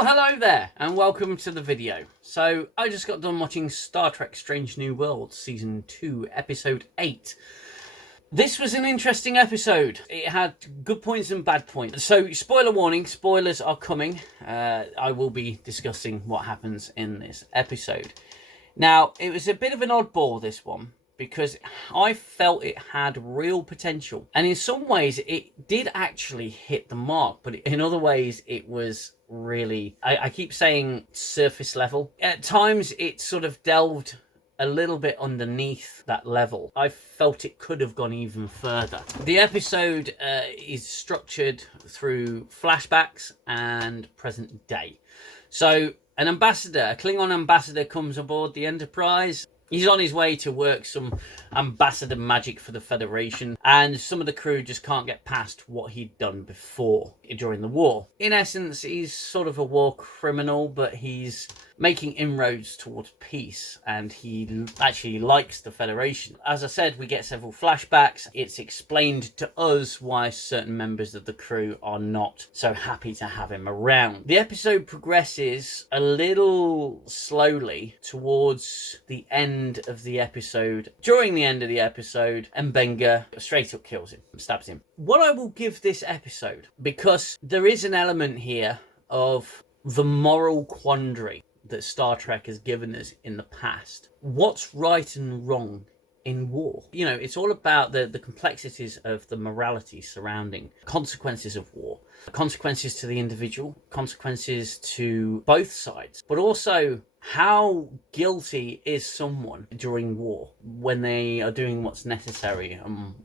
Well, hello there, and welcome to the video. So, I just got done watching Star Trek Strange New Worlds, Season 2, Episode 8. This was an interesting episode. It had good points and bad points. So, spoiler warning, spoilers are coming. I will be discussing what happens in this episode. Now, it was a bit of an oddball, this one, because I felt it had real potential. And in some ways, it did actually hit the mark, but in other ways, it was really, I keep saying surface level. At times, it sort of delved a little bit underneath that level. I felt it could have gone even further. The episode is structured through flashbacks and present day. So an ambassador, a Klingon ambassador, comes aboard the Enterprise. He's on his way to work some ambassador magic for the Federation, and some of the crew just can't get past what he'd done before during the war. In essence, he's sort of a war criminal, but he's making inroads towards peace, and he actually likes the Federation. As I said, we get several flashbacks. It's explained to us why certain members of the crew are not so happy to have him around. The episode progresses a little slowly towards the end of the episode. During the end of the episode, M'Benga straight up kills him, stabs him. What I will give this episode, because there is an element here of the moral quandary that Star Trek has given us in the past. What's right and wrong in war? You know, it's all about the complexities of the morality surrounding consequences of war. Consequences to the individual, consequences to both sides, but also how guilty is someone during war when they are doing what's necessary?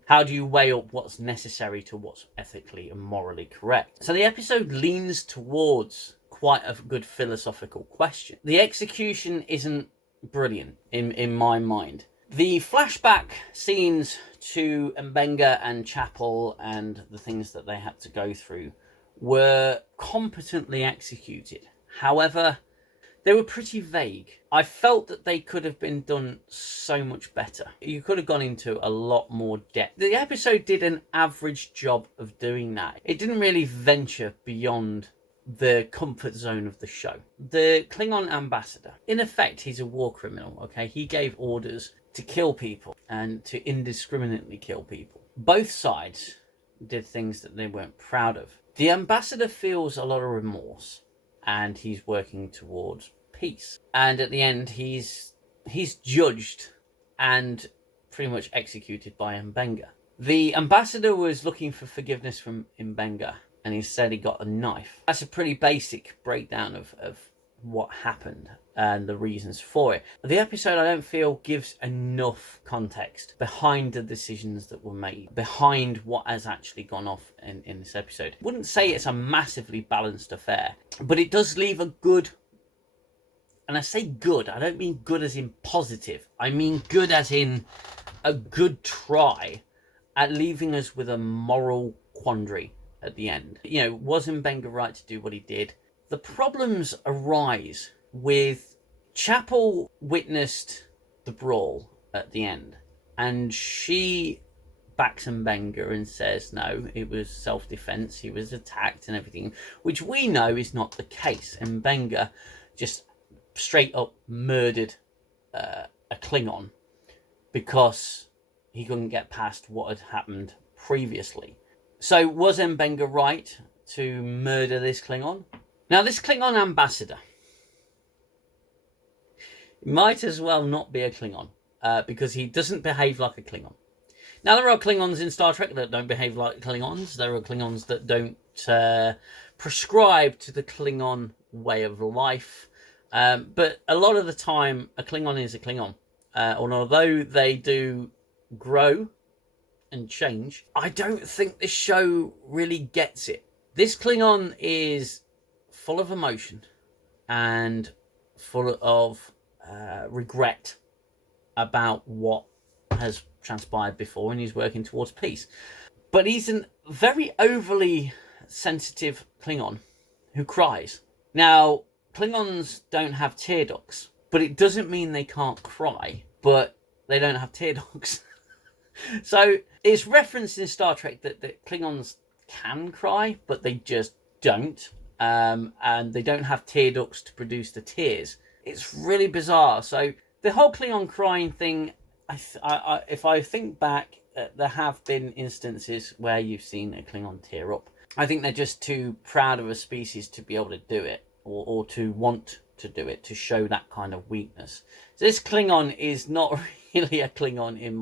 How do you weigh up what's necessary to what's ethically and morally correct? So the episode leans towards quite a good philosophical question. The execution isn't brilliant in my mind. The flashback scenes to M'Benga and Chapel and the things that they had to go through were competently executed. However, they were pretty vague. I felt that they could have been done so much better. You could have gone into a lot more depth. The episode did an average job of doing that. It didn't really venture beyond the comfort zone of the show. The Klingon ambassador, in effect, he's a war criminal, okay? He gave orders to kill people and to indiscriminately kill people. Both sides did things that they weren't proud of. The ambassador feels a lot of remorse, and he's working towards peace. And at the end, he's judged and pretty much executed by M'Benga. The ambassador was looking for forgiveness from M'Benga, and he said he got a knife. That's a pretty basic breakdown of what happened and the reasons for it. The episode, I don't feel, gives enough context behind the decisions that were made, behind what has actually gone off in this episode. I wouldn't say it's a massively balanced affair, but it does leave a good, and I say good, I don't mean good as in positive. I mean good as in a good try at leaving us with a moral quandary at the end. You know, was M'Benga right to do what he did? The problems arise with Chapel witnessed the brawl at the end, and she backs M'Benga and says, no, it was self-defense, he was attacked and everything, which we know is not the case. M'Benga just straight up murdered a Klingon because he couldn't get past what had happened previously. So was M'Benga right to murder this Klingon? Now, this Klingon ambassador might as well not be a Klingon, because he doesn't behave like a Klingon. Now, there are Klingons in Star Trek that don't behave like Klingons. There are Klingons that don't prescribe to the Klingon way of life. But a lot of the time, a Klingon is a Klingon. And although they do grow and change, I don't think the show really gets it. This Klingon is full of emotion and full of regret about what has transpired before, and he's working towards peace. But he's a very overly sensitive Klingon who cries. Now, Klingons don't have tear ducts, but it doesn't mean they can't cry, but they don't have tear ducts. So it's referenced in Star Trek that Klingons can cry, but they just don't. and they don't have tear ducts to produce the tears. It's really bizarre. So the whole Klingon crying thing, if I think back, there have been instances where you've seen a Klingon tear up. I think they're just too proud of a species to be able to do it, or to want to do it, to show that kind of weakness. So this Klingon is not really a Klingon in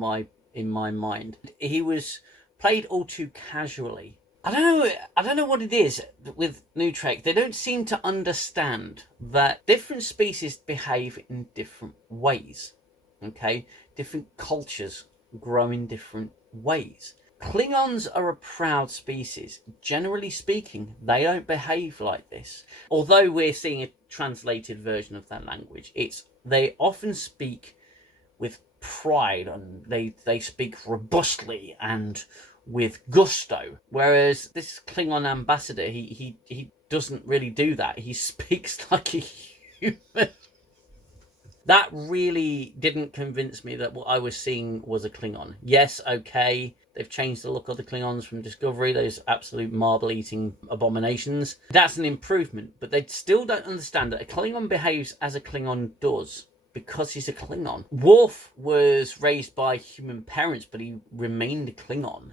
my mind. He was played all too casually. I don't know what it is with New Trek. They don't seem to understand that different species behave in different ways. Okay? Different cultures grow in different ways. Klingons are a proud species. Generally speaking, they don't behave like this. Although we're seeing a translated version of that language, they often speak with pride, and they speak robustly and with gusto. Whereas this Klingon ambassador, he doesn't really do that. He speaks like a human. That really didn't convince me that what I was seeing was a Klingon. Yes, okay, they've changed the look of the Klingons from Discovery, those absolute marble-eating abominations. That's an improvement, but they still don't understand that a Klingon behaves as a Klingon does, because he's a Klingon. Worf was raised by human parents, but he remained a Klingon.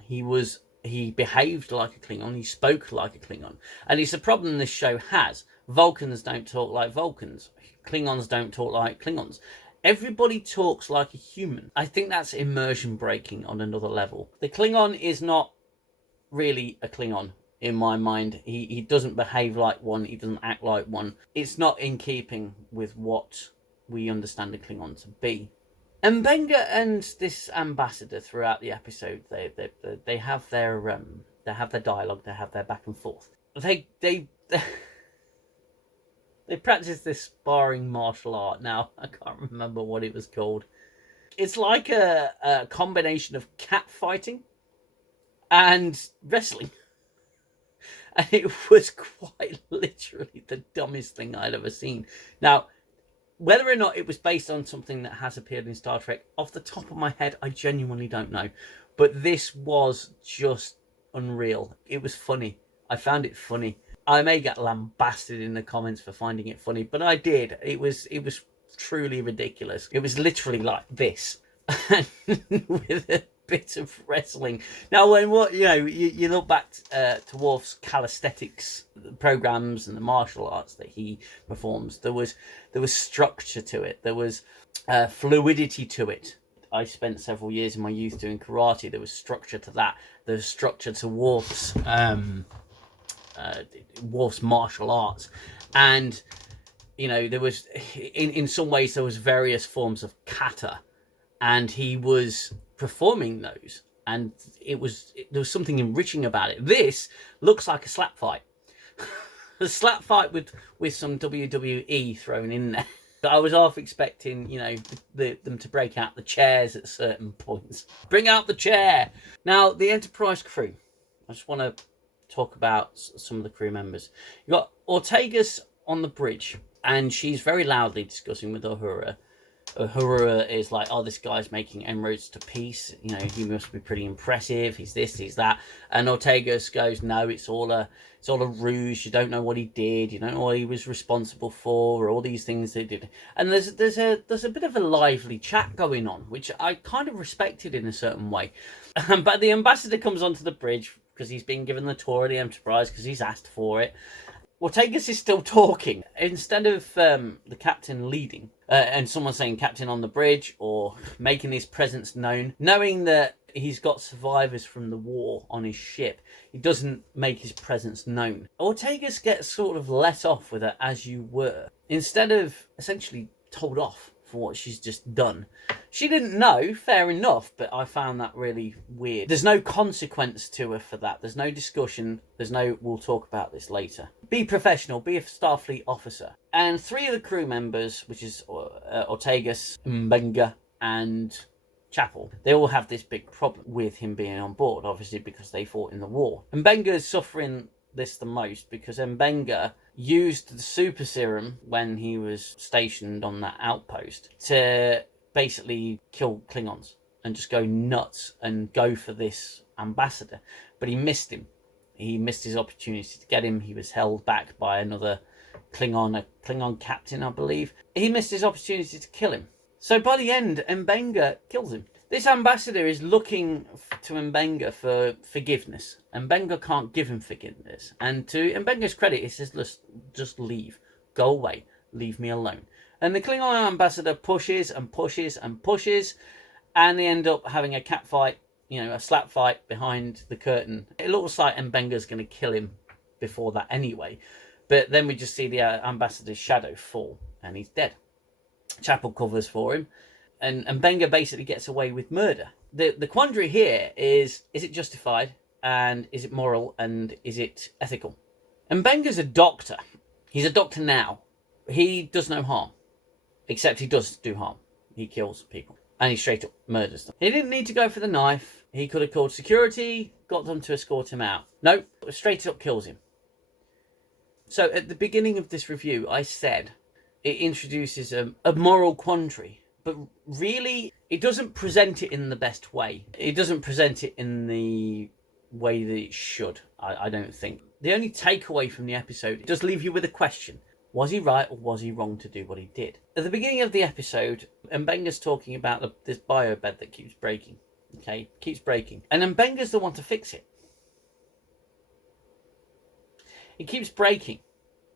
He behaved like a Klingon, he spoke like a Klingon. And it's a problem this show has. Vulcans don't talk like Vulcans. Klingons don't talk like Klingons. Everybody talks like a human. I think that's immersion breaking on another level. The Klingon is not really a Klingon in my mind. He doesn't behave like one. He doesn't act like one. It's not in keeping with what we understand a Klingon to be. And Benga and this ambassador throughout the episode, they have their dialogue, they have their back and forth. They practice this sparring martial art. Now, I can't remember what it was called. It's like a combination of cat fighting and wrestling. And it was quite literally the dumbest thing I'd ever seen. Now, whether or not it was based on something that has appeared in Star Trek, off the top of my head, I genuinely don't know. But this was just unreal. It was funny. I found it funny. I may get lambasted in the comments for finding it funny, but I did. It was truly ridiculous. It was literally like this, with a bit of wrestling. Now, when you look back to Worf's calisthenics programs and the martial arts that he performs, there was structure to it. There was fluidity to it. I spent several years in my youth doing karate. There was structure to that. There was structure to Worf's martial arts, and there was in some ways there was various forms of kata, and he was performing those, and there was something enriching about it. This looks like a slap fight. A slap fight with some WWE thrown in there. I was half expecting, them to break out the chairs at certain points. Bring out the chair. Now, the Enterprise crew. I just want to talk about some of the crew members. You got Ortegas on the bridge, and she's very loudly discussing with Uhura. Uhura is like, oh, this guy's making inroads to peace. He must be pretty impressive. He's this, he's that. And Ortegas goes, no, it's all a ruse. You don't know what he did. You don't know what he was responsible for, or all these things they did. And there's a bit of a lively chat going on, which I kind of respected in a certain way. But the ambassador comes onto the bridge because he's been given the tour of the Enterprise because he's asked for it. Ortegas is still talking. Instead of the captain leading and someone saying captain on the bridge or making his presence known, knowing that he's got survivors from the war on his ship, he doesn't make his presence known. Ortegas gets sort of let off with it as you were, instead of essentially told off for what she's just done. She didn't know, fair enough, but I found that really weird. There's no consequence to her for that. There's no discussion. We'll talk about this later. Be professional. Be a Starfleet officer. And 3 of the crew members, which is Ortegas, Mbenga, and Chapel, they all have this big problem with him being on board, obviously because they fought in the war. Mbenga is suffering this the most because Mbenga used the super serum when he was stationed on that outpost to basically kill Klingons and just go nuts and go for this ambassador. But he missed him. He missed his opportunity to get him. He was held back by another Klingon, a Klingon captain, I believe. He missed his opportunity to kill him. So by the end, Mbenga kills him. This ambassador is looking to Mbenga for forgiveness. Mbenga can't give him forgiveness. And to Mbenga's credit, he says, just leave. Go away. Leave me alone. And the Klingon ambassador pushes and pushes and pushes. And they end up having a cat fight, a slap fight behind the curtain. It looks like Mbenga's going to kill him before that anyway. But then we just see the ambassador's shadow fall. And he's dead. Chapel covers for him, and Mbenga basically gets away with murder. The quandary here is it justified, and is it moral, and is it ethical? Mbenga's a doctor. He's a doctor now. He does no harm, except he does do harm. He kills people, and he straight up murders them. He didn't need to go for the knife. He could have called security, got them to escort him out. No, straight up kills him. So at the beginning of this review, I said it introduces a moral quandary, but really it doesn't present it in the best way. It doesn't present it in the way that it should, I don't think. The only takeaway from the episode, it does leave you with a question. Was he right or was he wrong to do what he did? At the beginning of the episode, Mbenga's talking about this biobed that keeps breaking. Okay, keeps breaking. And Mbenga's the one to fix it. It keeps breaking,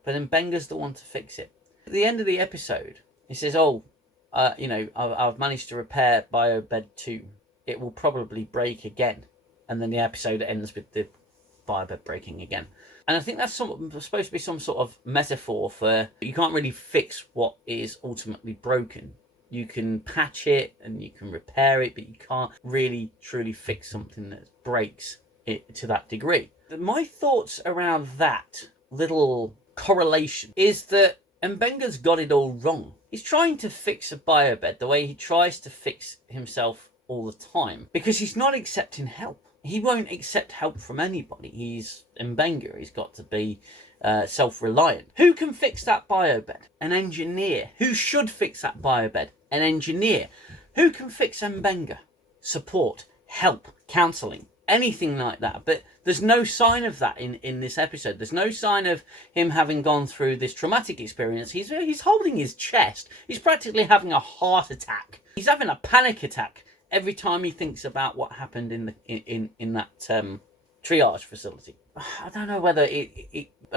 but Mbenga's the one to fix it. At the end of the episode, he says, I've managed to repair Biobed 2. It will probably break again. And then the episode ends with the Biobed breaking again. And I think that's supposed to be some sort of metaphor for you can't really fix what is ultimately broken. You can patch it and you can repair it, but you can't really truly fix something that breaks it to that degree. My thoughts around that little correlation is that Mbenga's got it all wrong. He's trying to fix a biobed the way he tries to fix himself all the time because he's not accepting help. He won't accept help from anybody. He's Mbenga. He's got to be self-reliant. Who can fix that biobed? An engineer. Who should fix that biobed? An engineer. Who can fix Mbenga? Support, help, counselling. Anything like that, but there's no sign of that in this episode. There's no sign of him having gone through this traumatic experience. He's holding his chest. He's practically having a heart attack. He's having a panic attack every time he thinks about what happened in that triage facility. I don't know whether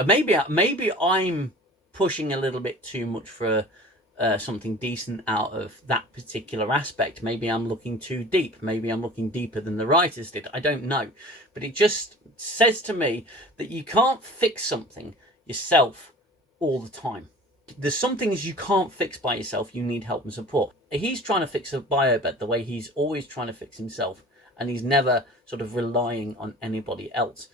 maybe I'm pushing a little bit too much for something decent out of that particular aspect. Maybe I'm looking too deep. Maybe I'm looking deeper than the writers did. I don't know. But it just says to me that you can't fix something yourself all the time. There's some things you can't fix by yourself. You need help and support. He's trying to fix a biobed the way he's always trying to fix himself. And he's never sort of relying on anybody else.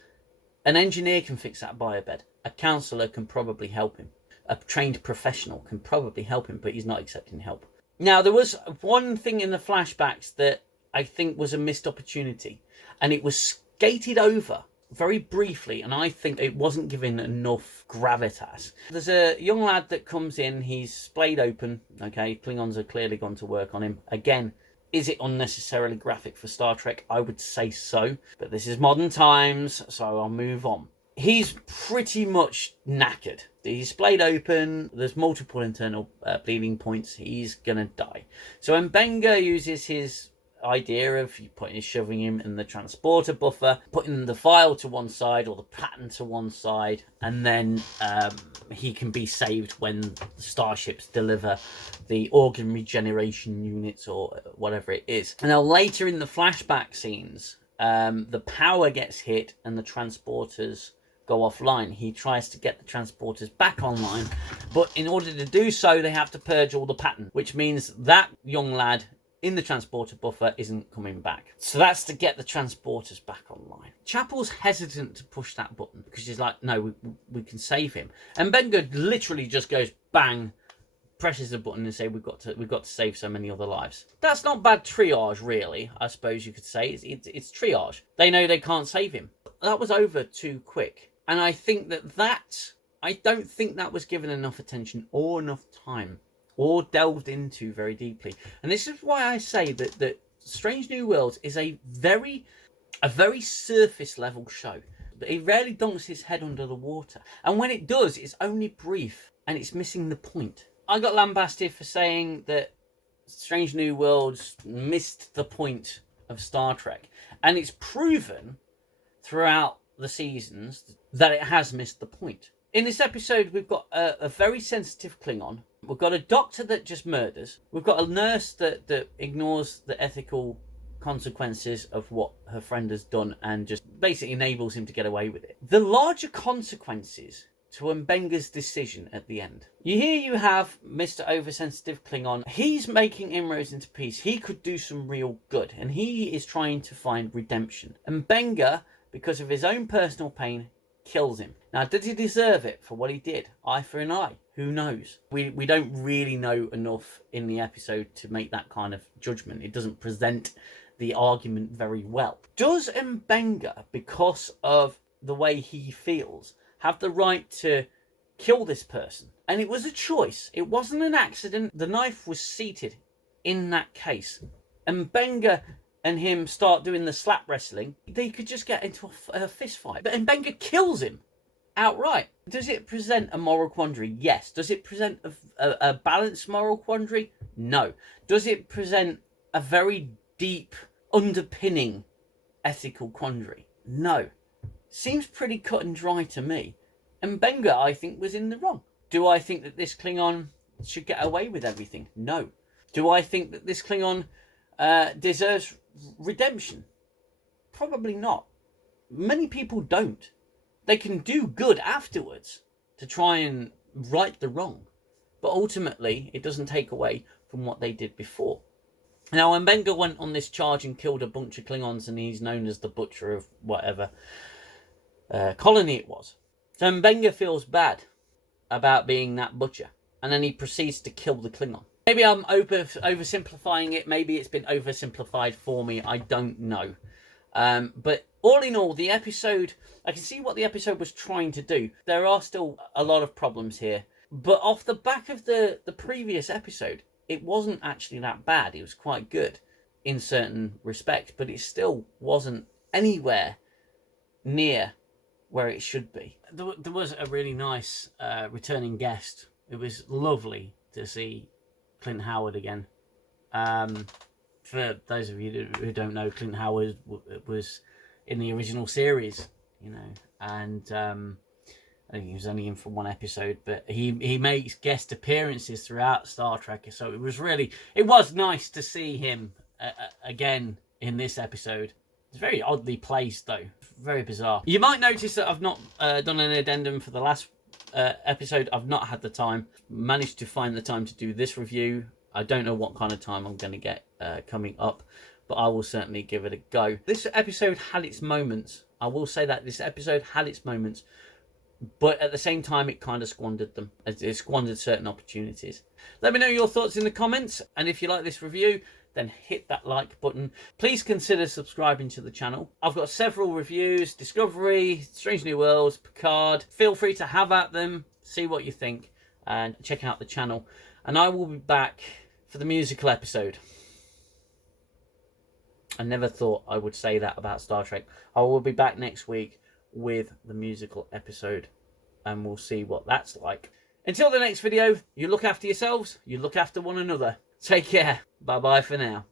An engineer can fix that biobed. A counsellor can probably help him. A trained professional can probably help him, but he's not accepting help. Now, there was one thing in the flashbacks that I think was a missed opportunity, and it was skated over very briefly, and I think it wasn't given enough gravitas. There's a young lad that comes in, he's splayed open, okay, Klingons have clearly gone to work on him. Again, is it unnecessarily graphic for Star Trek? I would say so, but this is modern times, so I'll move on. He's pretty much knackered. He's splayed open. There's multiple internal bleeding points. He's going to die. So Mbenga uses his idea of shoving him in the transporter buffer, putting the file to one side or the pattern to one side, and then he can be saved when the starships deliver the organ regeneration units or whatever it is. And now later in the flashback scenes, the power gets hit and the transporters go offline. He tries to get the transporters back online, but in order to do so, they have to purge all the pattern, which means that young lad in the transporter buffer isn't coming back. So that's to get the transporters back online. Chapel's hesitant to push that button because he's like, no, we can save him. And Mbenga literally just goes bang, presses the button and say we've got to save so many other lives. That's not bad triage, really. I suppose you could say it's triage. They know they can't save him. That was over too quick. And I think I don't think that was given enough attention or enough time or delved into very deeply. And this is why I say that Strange New Worlds is a very surface level show. It rarely dunks his head under the water. And when it does, it's only brief and it's missing the point. I got lambasted for saying that Strange New Worlds missed the point of Star Trek. And it's proven throughout the seasons that it has missed the point. In this episode, we've got a very sensitive Klingon. We've got a doctor that just murders. We've got a nurse that ignores the ethical consequences of what her friend has done and just basically enables him to get away with it. The larger consequences to Mbenga's decision at the end. You have Mr. Oversensitive Klingon. He's making inroads into peace. He could do some real good, and he is trying to find redemption. And Mbenga, because of his own personal pain, kills him. Now, did he deserve it for what he did? Eye for an eye. Who knows? We don't really know enough in the episode to make that kind of judgment. It doesn't present the argument very well. Does Mbenga, because of the way he feels, have the right to kill this person? And it was a choice. It wasn't an accident. The knife was seated in that case. Mbenga and him start doing the slap wrestling. They could just get into a fist fight. But Mbenga kills him outright. Does it present a moral quandary? Yes. Does it present a balanced moral quandary? No. Does it present a very deep underpinning ethical quandary? No. Seems pretty cut and dry to me. And Mbenga, I think, was in the wrong. Do I think that this Klingon should get away with everything? No. Do I think that this Klingon deserves redemption? Probably not. Many people don't. They can do good afterwards to try and right the wrong. But ultimately, it doesn't take away from what they did before. Now, Mbenga went on this charge and killed a bunch of Klingons, and he's known as the Butcher of whatever colony it was. So Mbenga feels bad about being that butcher, and then he proceeds to kill the Klingon. Maybe I'm oversimplifying it. Maybe it's been oversimplified for me. I don't know. But all in all, the episode, I can see what the episode was trying to do. There are still a lot of problems here. But off the back of the previous episode, it wasn't actually that bad. It was quite good in certain respects, but it still wasn't anywhere near where it should be. There was a really nice returning guest. It was lovely to see Clint Howard again. For those of you who don't know, Clint Howard was in the original series, you know, and I think he was only in for one episode, but he makes guest appearances throughout Star Trek, so it was nice to see him again in this episode. It's very oddly placed, though. Very bizarre. You might notice that I've not done an addendum for the last episode. I've not had the time. Managed to find the time to do this review. I don't know what kind of time I'm going to get coming up, but I will certainly give it a go. This episode had its moments. I will say that this episode had its moments, but at the same time, it kind of squandered them. It squandered certain opportunities. Let me know your thoughts in the comments, and if you like this review, then hit that like button. Please consider subscribing to the channel. I've got several reviews: Discovery, Strange New Worlds, Picard. Feel free to have at them, see what you think, and check out the channel. And I will be back for the musical episode. I never thought I would say that about Star Trek. I will be back next week with the musical episode, and we'll see what that's like. Until the next video, you look after yourselves, you look after one another. Take care. Bye bye for now.